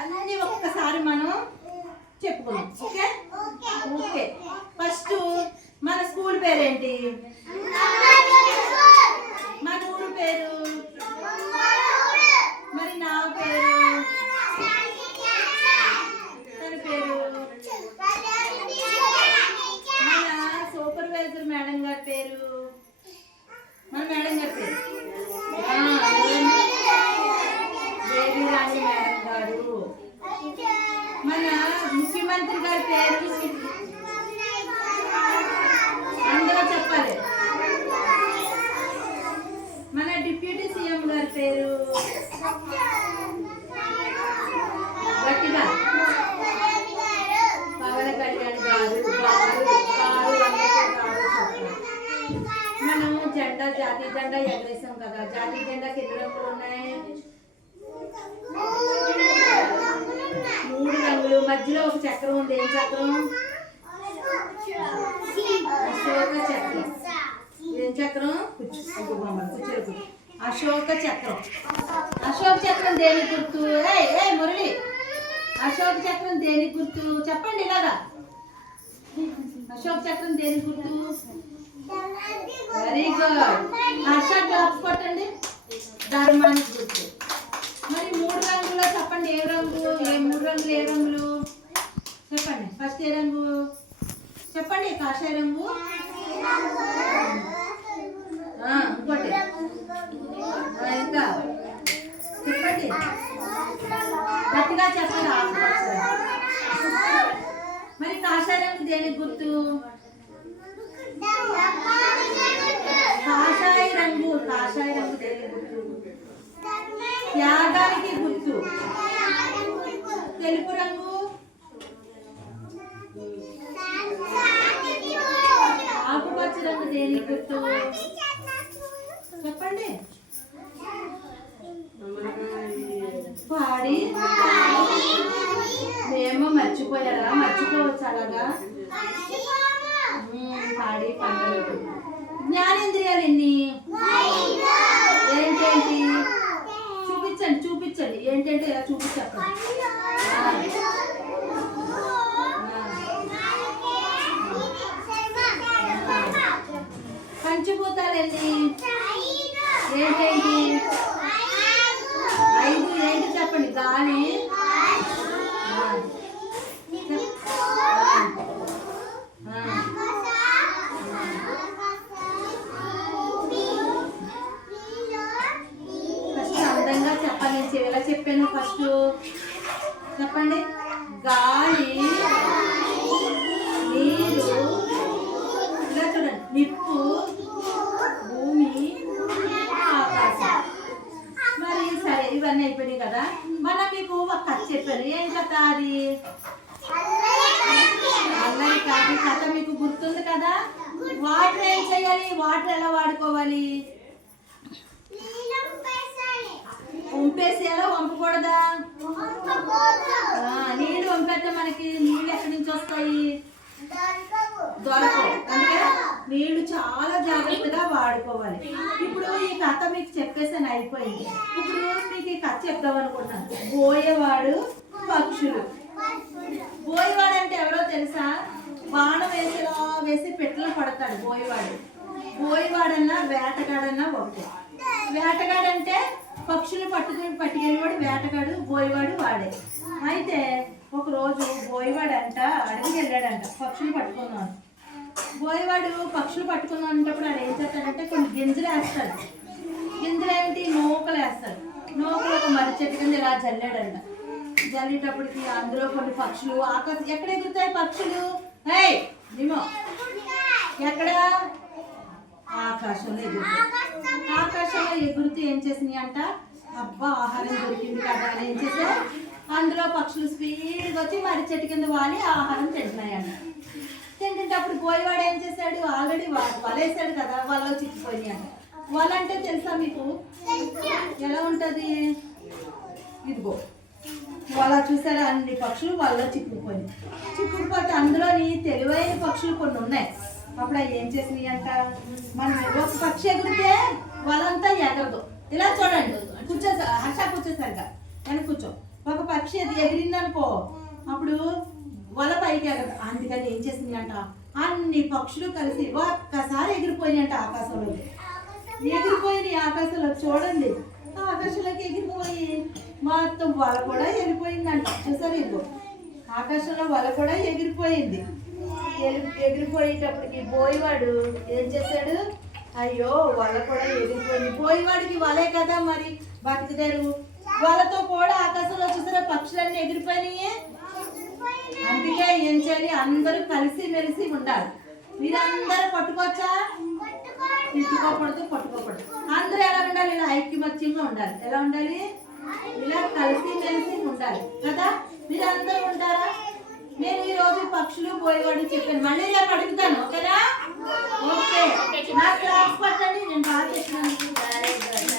అన్ని ఒక్కసారి మనం చెప్పుకున్నాం ఓకే? ఓకే. ఫస్ట్ మన స్కూల్ పేరేంటి? మన ఊరు పేరు? జాతీయ జెండా ఎగరేసాం కదా జాతీయ జెండాకి ఎన్ని రంగులు ఉన్నాయి మూడు రంగులు మధ్యలో ఒక చక్రం ఉంది ఏం చక్రం అశోక చక్రం ఏం చక్రం కూర్చో. ఇంకో బొమ్మ, కూర్చోరు కూర్చో. అశోక చక్రం అశోక చక్రం దేని గుర్తు ఏ ఏ మురళి అశోక చక్రం దేని గుర్తు చెప్పండి ఇలాగా అశోక చక్రం దేని గుర్తు వెరీ గుడ్ హర్ష క్లాప్స్ కొట్టండి. ధర్మానికి గుర్తు. మరి మూడు రంగులు చెప్పండి. ఏ రంగు? ఏ మూడు రంగులు? ఏ రంగులు? చెప్పండి. ఫస్ట్ ఏ రంగు? చెప్పండి. కాషాయ రంగు? ఇంకోటి. ఇంకా. చెప్పండి. గట్టిగా చెప్పండి. మరి కాషాయ రంగు దేనికి గుర్తు కాషాయ రంగు కాషాయ రంగు దేనికి గుర్తు త్యాగానికి గుర్తు. తెలుపు రంగు. ఆకుపచ్చ రంగు దేనికి గుర్తు? చెప్పండి. పాడి. మేము మర్చిపోయారా మర్చిపోవచ్చు అలాగా? పాడి పంటలు. జ్ఞానేంద్రియాలు ఎన్ని? ఏంటేంటి చూపించండి చూపించండి. ఏంటంటే ఇలా చూపించండి పంచిపోతారండి ఏంటండి? ఐదు ఏంటి చెప్పండి? గాలి. నేను ఎలా చెప్పాను ఫస్ట్? చెప్పండి. గాలి నీరు ఇలా చూడండి. నిప్పు భూమి ఆకాశం. మరి సరే ఇవన్నీ అయిపోయినాయి కదా. మనం మీకు ఒక కథ చెప్పాను ఏం కథ అది? అల్లరి కాదు కథ మీకు గుర్తుంది కదా? వాటర్ ఏం చేయాలి? వాటర్ ఎలా వాడుకోవాలి? వంపేసేయాలా వంపకూడదా? నీళ్ళు వంపేస్తే మనకి నీళ్ళు ఎక్కడి నుంచి వస్తాయి? దొరకవు. అందుకే నీళ్ళు చాలా జాగ్రత్తగా వాడుకోవాలి. ఇప్పుడు ఈ కథ మీకు చెప్పేసాను అయిపోయింది. ఇప్పుడు మీకు ఈ కథ చెప్తాం అనుకుంటున్నాను. బోయేవాడు పక్షులు. బోయేవాడు అంటే ఎవరో తెలుసా? బాణం వేసేలా వేసి పెట్టెలు పడతాడు బోయేవాడు. బోయేవాడన్నా వేటగాడన్నా ఒకటే. వేటగాడంటే పక్షులు పట్టుకుని పట్టుకెళ్ళేవాడు వేటగాడు బోయవాడు వాడే. అయితే ఒకరోజు రోజు అంట అడవికి వెళ్ళాడంట పక్షులు పట్టుకున్నాను బోయవాడు పక్షులు పట్టుకున్నప్పుడు ఆడు ఏం చేస్తాడంటే కొన్ని గింజలు వేస్తాడు. గింజలు ఏంటి నూకలు వేస్తాడు. నూకలు ఒక మర్రి చెట్టు కింద ఇలా జల్లాడంట. జల్లేటప్పటికి అందులో కొన్ని పక్షులు ఆకాశం ఎక్కడ ఎగురుతాయి పక్షులు? ఏయ్ నిమో ఎక్కడ? ఆకాశంలో ఎగురుతాయి. ఎగురుతూ ఏం చేసినాయి అంట? అబ్బా ఆహారం దొరికింది కదా అని ఏం చేసా అందులో పక్షులు స్పీడ్గా వచ్చి మర్రి చెట్టు కింద వాలి ఆహారం తింటున్నాయంట. తింటుంటప్పుడు పోయేవాడు ఏం చేశాడు? ఆల్రెడీ వలేసాడు కదా వలలో చిక్కిపోయి అంట. వల అంటే తెలుసా మీకు? ఎలా ఉంటుంది? ఇదిగో. వాళ్ళ చూసారా? అన్ని పక్షులు వాళ్ళ చిక్కుకుపోయి చిక్కుకుపోతే అందులోని తెలివైన పక్షులు కొన్ని ఉన్నాయి. అప్పుడు అవి ఏం చేసినాయి అంట? మనం ఒక పక్షి ఎగిరితే వాళ్ళంతా ఎగరదు. ఇలా చూడండి. కూర్చో హర్ష కూర్చోసరిగా వెనక కూర్చో. ఒక పక్షి అది ఎగిరిందనుకో అప్పుడు వల పైకి ఎగరదు. అందుకని ఏం చేసిందంట అన్ని పక్షులు కలిసి ఒక్కసారి ఎగిరిపోయినాయంట ఆకాశంలో ఎగిరిపోయినాయి ఆకాశంలో చూడండి. ఆకాశంలోకి ఎగిరిపోయి మొత్తం వల కూడా ఎగిరిపోయిందంట. చూసారు ఇదిగో ఆకాశంలో వల కూడా ఎగిరిపోయింది. ఎగిరిపోయేటప్పటికి పోయేవాడు ఏం చేశాడు? అయ్యో వల కూడా ఎగిరిపోయింది. పోయేవాడికి వలే కదా మరి బతుకుతారు. వాళ్ళతో కూడా ఆకాశంలో చూసారా పక్షులన్నీ ఎగిరిపోయినాయి. అందుకే ఏం చేయాలి? అందరూ కలిసి మెలిసి ఉండాలి. మీరందరూ పట్టుకోవచ్చా? తిట్టుకోకూడదు పట్టుకోకూడదు. అందరూ ఎలా ఉండాలి? ఇలా ఐక్యమత్యంగా ఉండాలి. ఎలా ఉండాలి? ఇలా కలిసి మెలిసి ఉండాలి. కదా? మీరు అందరూ ఉంటారా? పక్షులు పోయేవాడు చెప్పాను. మళ్ళీ రేపు అడుగుతాను ఓకేనా? ఓకే. నాకు క్లాస్ నేను బాగా చెప్పినాను.